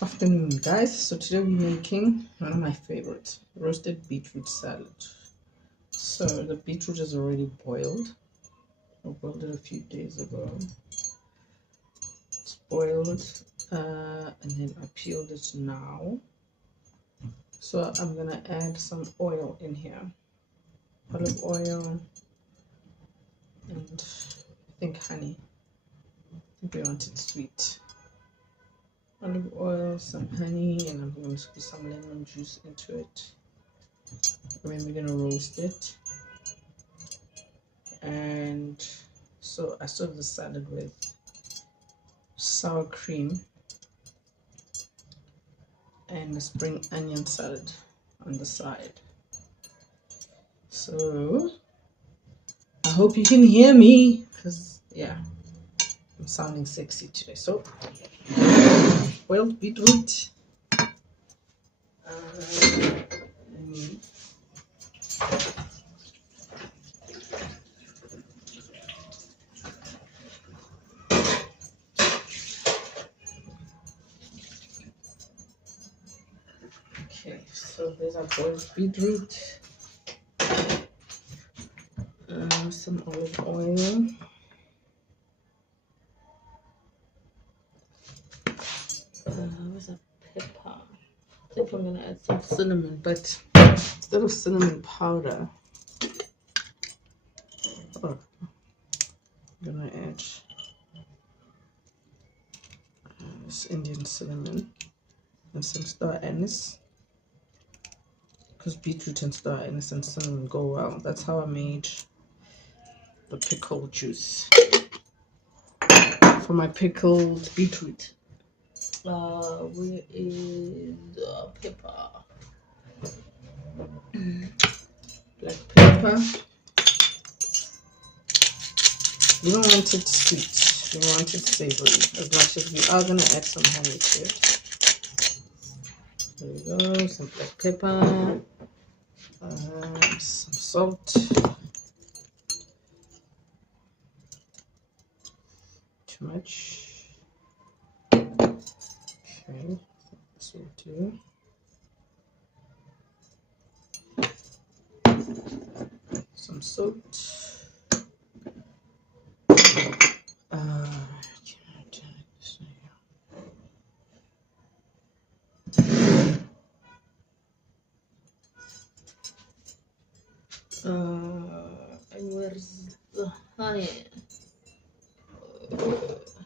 Afternoon, guys. So today we're making one of my favorites, roasted beetroot salad. So the beetroot is already boiled. I boiled it a few days ago. It's boiled, and then I peeled it now. So I'm gonna add some oil in here, olive oil, and I think honey. I think we want it sweet. Olive oil, some honey, and I'm going to squeeze some lemon juice into it. And then we're going to roast it. And so I serve the salad with sour cream and a spring onion salad on the side. So I hope you can hear me, because yeah, I'm sounding sexy today. So boiled beetroot. Okay, so there's our boiled beetroot. Some olive oil. Where's a pepper? I think I'm gonna add some cinnamon, but instead of cinnamon powder, I'm gonna add this Indian cinnamon and some star anise, because beetroot and star anise and cinnamon go well. That's how I made the pickle juice for my pickled beetroot. Where is the pepper? Black pepper. We don't want it sweet. We want it savory, as much as we are gonna add some honey to it. There we go. Some black pepper. Some salt. Too much. Okay, this will do. Some salt. And where's the honey?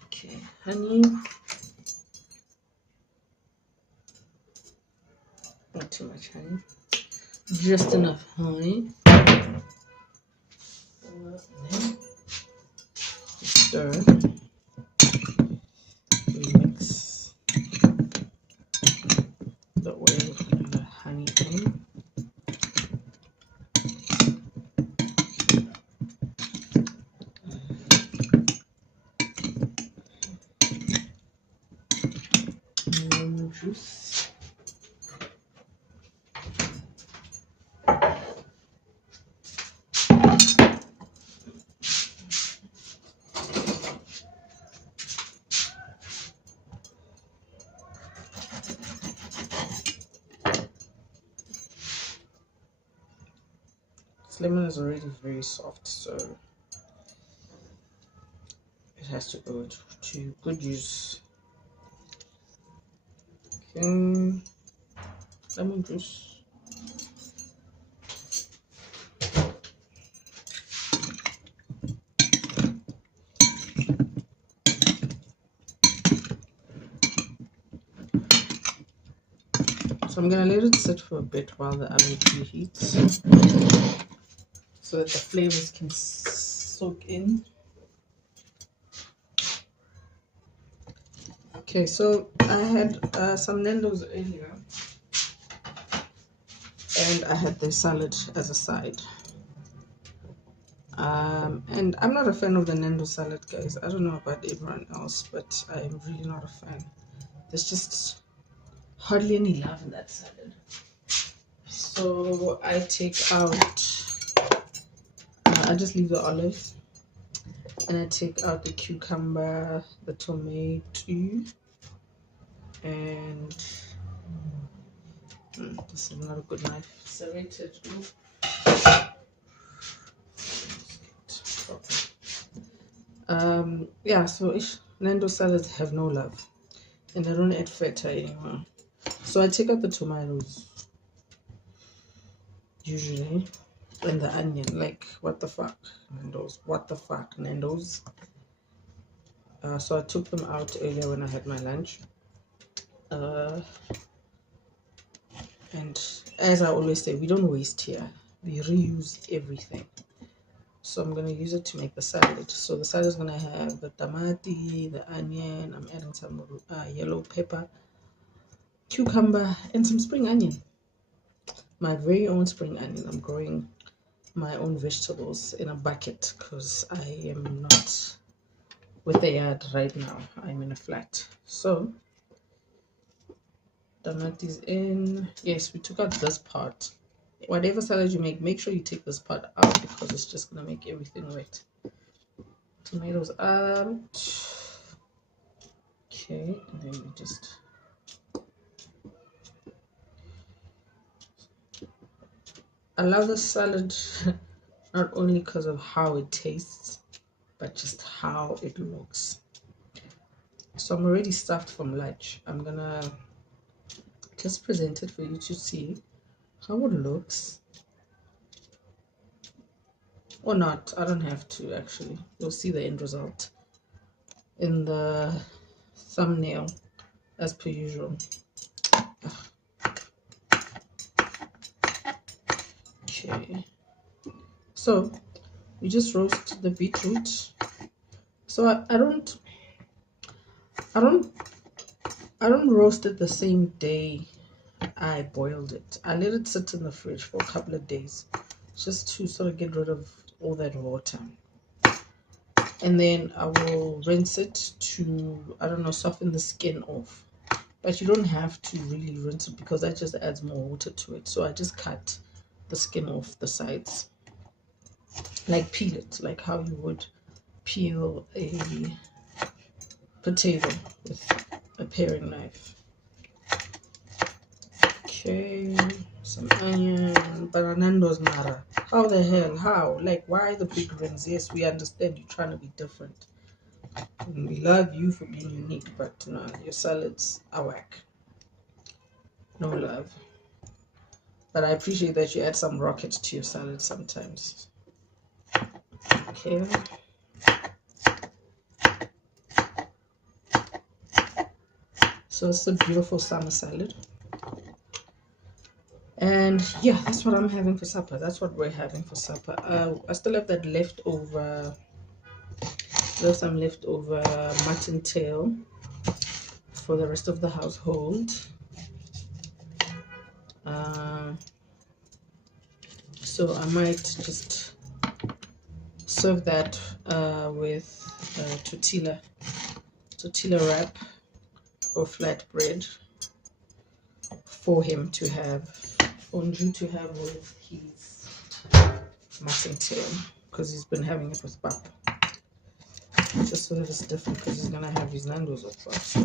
Okay, honey. Not too much honey. Just enough honey. Stir. Mix the oil and the honey in. Lemon juice. This lemon is already very soft, so it has to go to good use. Okay, lemon juice. So I'm gonna let it sit for a bit while the oven preheats, so that the flavors can soak in. Okay, so I had some Nando's earlier, and I had the salad as a side. And I'm not a fan of the Nando salad, guys. I don't know about everyone else, but I am really not a fan. There's just hardly any love in that salad. So I take out, I just leave the olives, and I take out the cucumber, the tomato, And this is not a good knife. Serrated. Yeah, so Nando salads have no love, and I don't add feta anymore. So I take out the tomatoes usually, and the onion. Like, what the fuck, Nando's? What the fuck, Nando's? So I took them out earlier when I had my lunch. And as I always say, we don't waste here. We reuse everything. So I'm going to use it to make the salad. So the salad is going to have the tamati, the onion. I'm adding some yellow pepper, cucumber, and some spring onion. My very own spring onion. I'm growing my own vegetables in a bucket because I am not with a yard right now. I'm in a flat. So tomatoes in. Yes, we took out this part. Whatever salad you make sure you take this part out because it's just gonna make everything wet. Tomatoes out. Okay, and then we just I love the salad not only because of how it tastes, but just how it looks. So I'm already stuffed from lunch. I'm gonna just present it for you to see how it looks. Or not, I don't have to actually. You'll see the end result in the thumbnail as per usual. Okay, so we just roast the beetroot. So I don't roast it the same day I boiled it. I let it sit in the fridge for a couple of days just to sort of get rid of all that water. And then I will rinse it to, I don't know, soften the skin off. But you don't have to really rinse it because that just adds more water to it. So I just cut the skin off the sides. Like peel it, like how you would peel a potato with a paring knife. Okay, some onion, Nando's Mara. How the hell? How? Like, why the big rings? Yes, we understand you're trying to be different. And we love you for being unique, but no, your salads are whack. No love. But I appreciate that you add some rocket to your salad sometimes. Okay. So it's a beautiful summer salad. And yeah, that's what I'm having for supper. That's what we're having for supper. I still have that leftover. There's some leftover mutton tail for the rest of the household. So I might just serve that with tortilla wrap or flatbread for him to have, for Nju to have with his mutton tail, because he's been having it with pap. Just so that it's different, because he's gonna have his Nando's with pap. So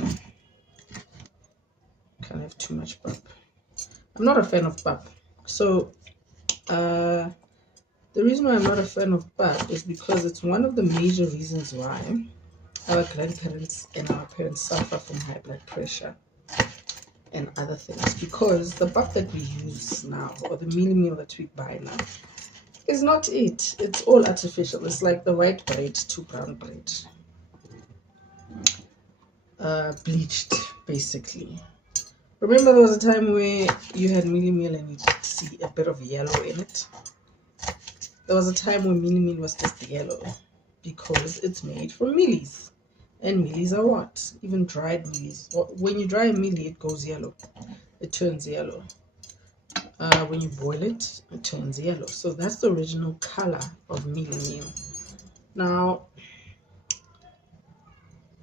can't have too much pap. I'm not a fan of pap. So the reason why I'm not a fan of pap is because it's one of the major reasons why our grandparents and our parents suffer from high blood pressure and other things, because the pap that we use now, or the meal that we buy now, is not it. It's all artificial. It's like the white bread to brown bread, bleached basically. Remember, there was a time where you had meal and you could see a bit of yellow in it. There was a time when meal was just yellow because it's made from mealies. And mealies are what? Even dried mealies. When you dry a mealie, it goes yellow. It turns yellow. When you boil it, it turns yellow. So that's the original color of meal. Now,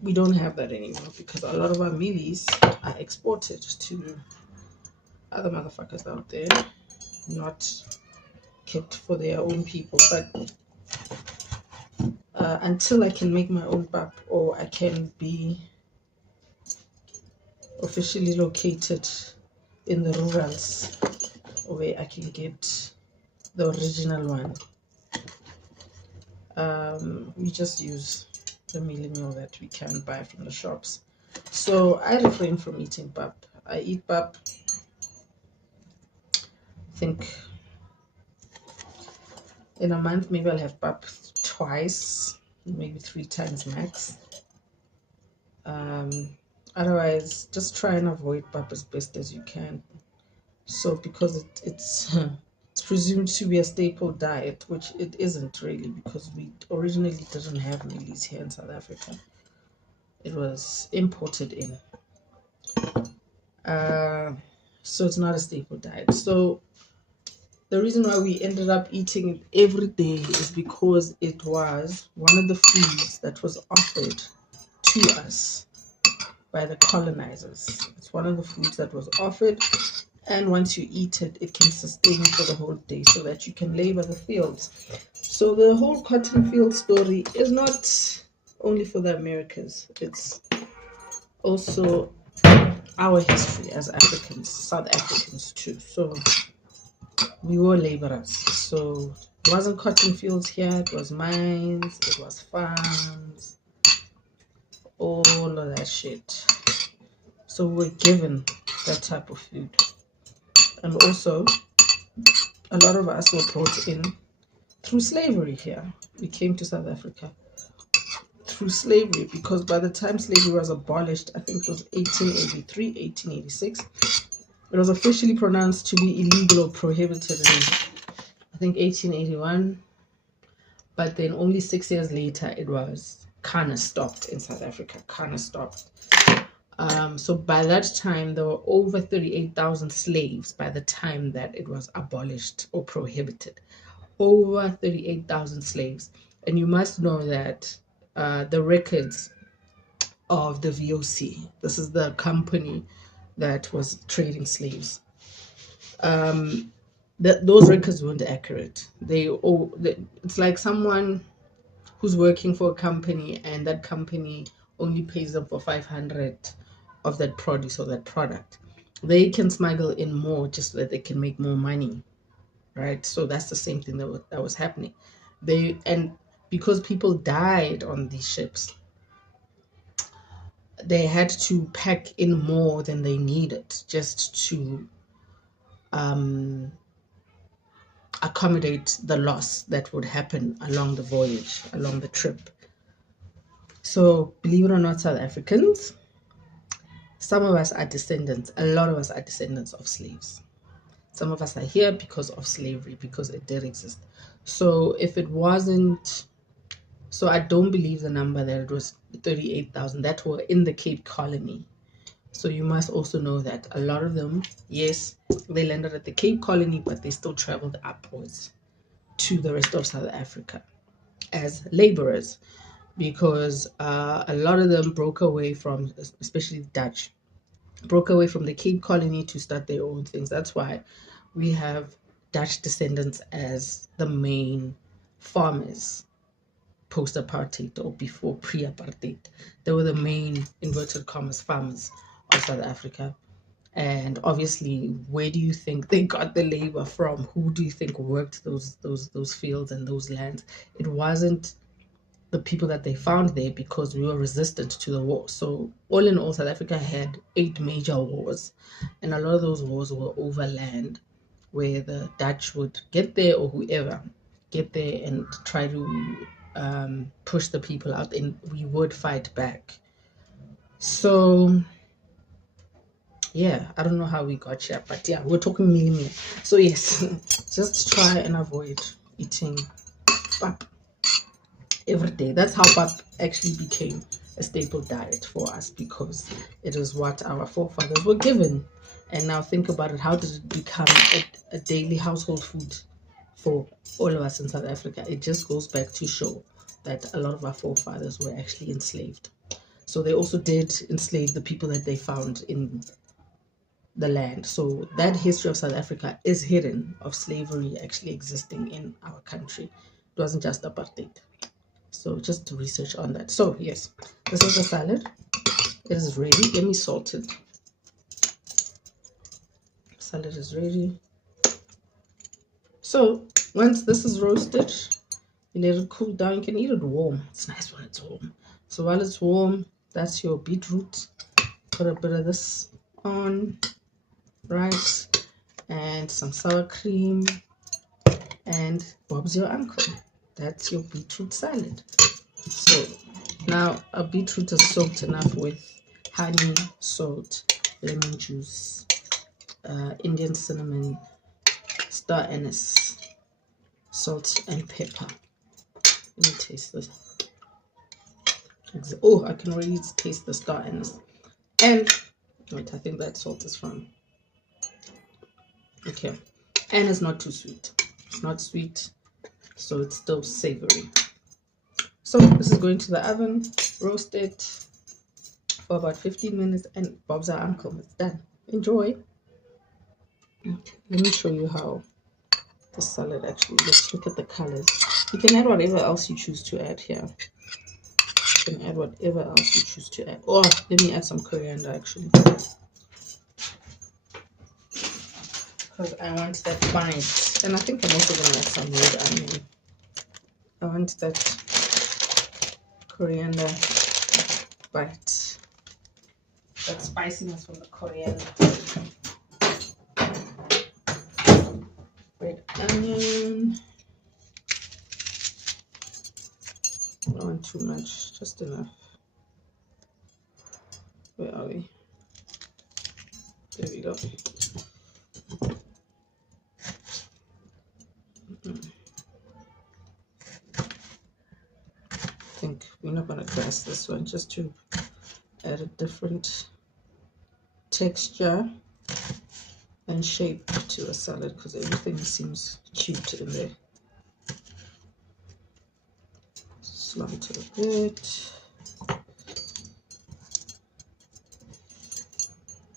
we don't have that anymore because a lot of our mealies are exported to other motherfuckers out there, not kept for their own people. But until I can make my own pap, or I can officially located in the rurals where I can get the original one. We just use the mealie meal that we can buy from the shops. So I refrain from eating pap. I eat pap, I think in a month. Maybe I'll have pap twice, maybe 3 times max. Otherwise, just try and avoid pap as best as you can. So because it's it's presumed to be a staple diet, which it isn't really, because we originally didn't have mealies here in South Africa. It was imported in. So it's not a staple diet. So the reason why we ended up eating it every day is because it was one of the foods that was offered to us by the colonizers. It's one of the foods that was offered, and once you eat it, it can sustain you for the whole day so that you can labor the fields. So the whole cotton field story is not only for the Americas, it's also our history as Africans, South Africans too. So we were laborers. So it wasn't cotton fields here, it was mines, it was farms, all of that shit. So we're given that type of food. And also, a lot of us were brought in through slavery here. We came to South Africa through slavery, because by the time slavery was abolished, I think it was 1883, 1886, it was officially pronounced to be illegal or prohibited in, I think, 1881. But then only 6 years later, it was kind of stopped in South Africa, kind of stopped. So by that time, there were over 38,000 slaves by the time that it was abolished or prohibited. Over 38,000 slaves. And you must know that the records of the VOC, this is the company that was trading slaves, those records weren't accurate. It's like someone who's working for a company and that company only pays them for 500 of that produce or that product. They can smuggle in more just so that they can make more money, right? So that's the same thing that was happening. And because people died on these ships, they had to pack in more than they needed just to accommodate the loss that would happen along the voyage, along the trip. So believe it or not, South Africans, some of us are descendants, a lot of us are descendants of slaves. Some of us are here because of slavery, because it did exist. So if it wasn't, so I don't believe the number that it was 38,000 that were in the Cape Colony. So you must also know that a lot of them, yes, they landed at the Cape Colony, but they still traveled upwards to the rest of South Africa as laborers, because a lot of them broke away from, especially the Dutch, broke away from the Cape Colony to start their own things. That's why we have Dutch descendants as the main farmers post-apartheid or before pre-apartheid. They were the main, inverted commas, farmers of South Africa. And obviously, where do you think they got the labor from? Who do you think worked those fields and those lands? It wasn't the people that they found there, because we were resistant to the war. So all in all, South Africa had 8 major wars, and a lot of those wars were over land, where the Dutch would get there, or whoever get there and try to push the people out, and we would fight back. So yeah, I don't know how we got here, but yeah, we're talking mealie. So yes, just try and avoid eating pap every day. That's how pap actually became a staple diet for us, because it is what our forefathers were given. And now think about it, how did it become a daily household food for all of us in South Africa? It just goes back to show that a lot of our forefathers were actually enslaved. So they also did enslave the people that they found in the land. So that history of South Africa is hidden, of slavery actually existing in our country. It wasn't just apartheid. So just to research on that. So yes, this is the salad. It is ready. Let me salt it. salad is ready. So once this is roasted, you let it cool down. You can eat it warm. It's nice when it's warm. So while it's warm, that's your beetroot. Put a bit of this on, right? And some sour cream, and Bob's your uncle. That's your beetroot salad. So now a beetroot is soaked enough with honey, salt, lemon juice, Indian cinnamon, star anise, salt and pepper. Let me taste this. Oh, I can already taste the star anise. And wait, I think that salt is from. Okay, and it's not too sweet. It's not sweet, so it's still savory. So this is going to the oven, roast it for about 15 minutes, and Bob's our uncle. It's done. Enjoy. Okay, let me show you how the salad actually looks. Look at the colors. You can add whatever else you choose to add here. You can add whatever else you choose to add. Oh, let me add some coriander actually, because I want that bite. And I think I'm also going to add some red onion. I want that coriander bite, that spiciness from the coriander. Red onion. I don't want too much, just enough. Where are we? There we go. I think we're not going to press this one, just to add a different texture and shape to a salad, because everything seems cute in there. Slant it a bit.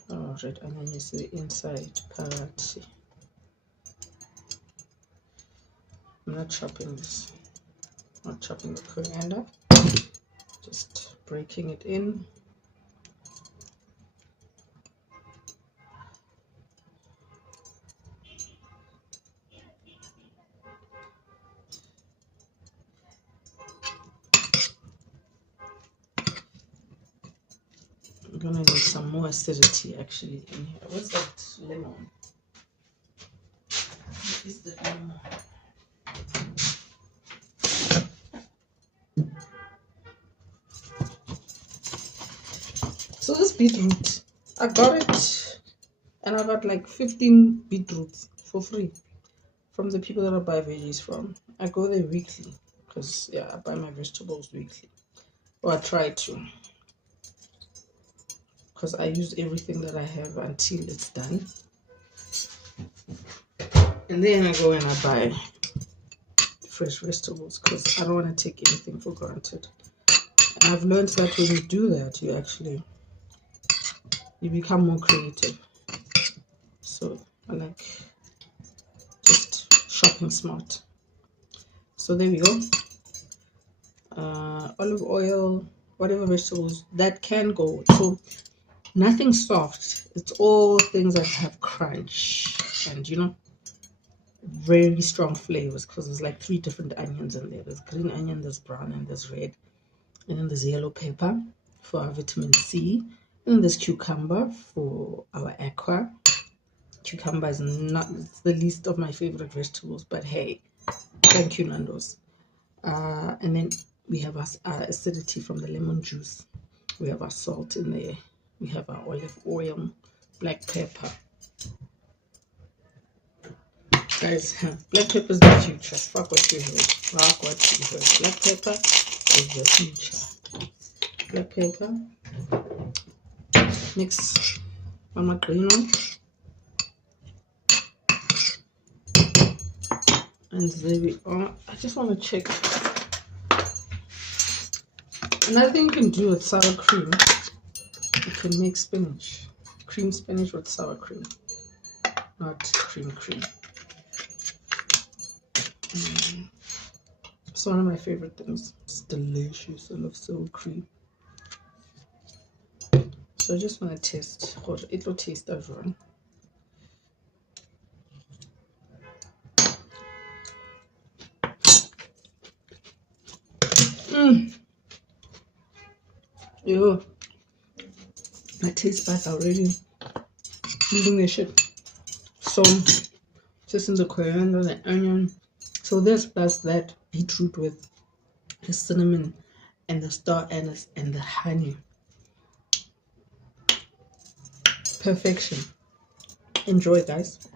Oh, red onion is the inside part. I'm not chopping this. Not chopping the coriander. Just breaking it in. I'm gonna need some more acidity actually in here. What's that lemon? What is the lemon? So this beetroot, I got it, and I got like 15 beetroots for free from the people that I buy veggies from. I go there weekly because yeah, I buy my vegetables weekly, or I try to, because I use everything that I have until it's done, and then I go and I buy fresh vegetables because I don't want to take anything for granted. And I've learned that when you do that, you become more creative. So I like just shopping smart. So there we go. Olive oil, whatever vegetables that can go. So nothing soft. It's all things that have crunch and very strong flavors, because there's like 3 different onions in there. There's green onion, there's brown, and there's red. And then there's yellow pepper for our vitamin C. And then there's cucumber for our aqua. Cucumber is not, it's the least of my favorite vegetables, but hey, thank you, Nando's. And then we have our acidity from the lemon juice. We have our salt in there. We have our olive oil, black pepper. Guys, black pepper is the future. Fuck what you heard. Fuck what you heard. Black pepper is the future. Black pepper. Mix on my green one. And there we are. I just want to check. Another thing you can do with sour cream, you can make spinach. Cream spinach with sour cream. Not cream. It's one of my favorite things. It's delicious. I love sour cream. So I just want to test. It will taste everyone. Yo, my taste buds are already eating this shit. So, just in the coriander, the onion. So this plus that beetroot with the cinnamon and the star anise and the honey. Perfection. Enjoy, guys.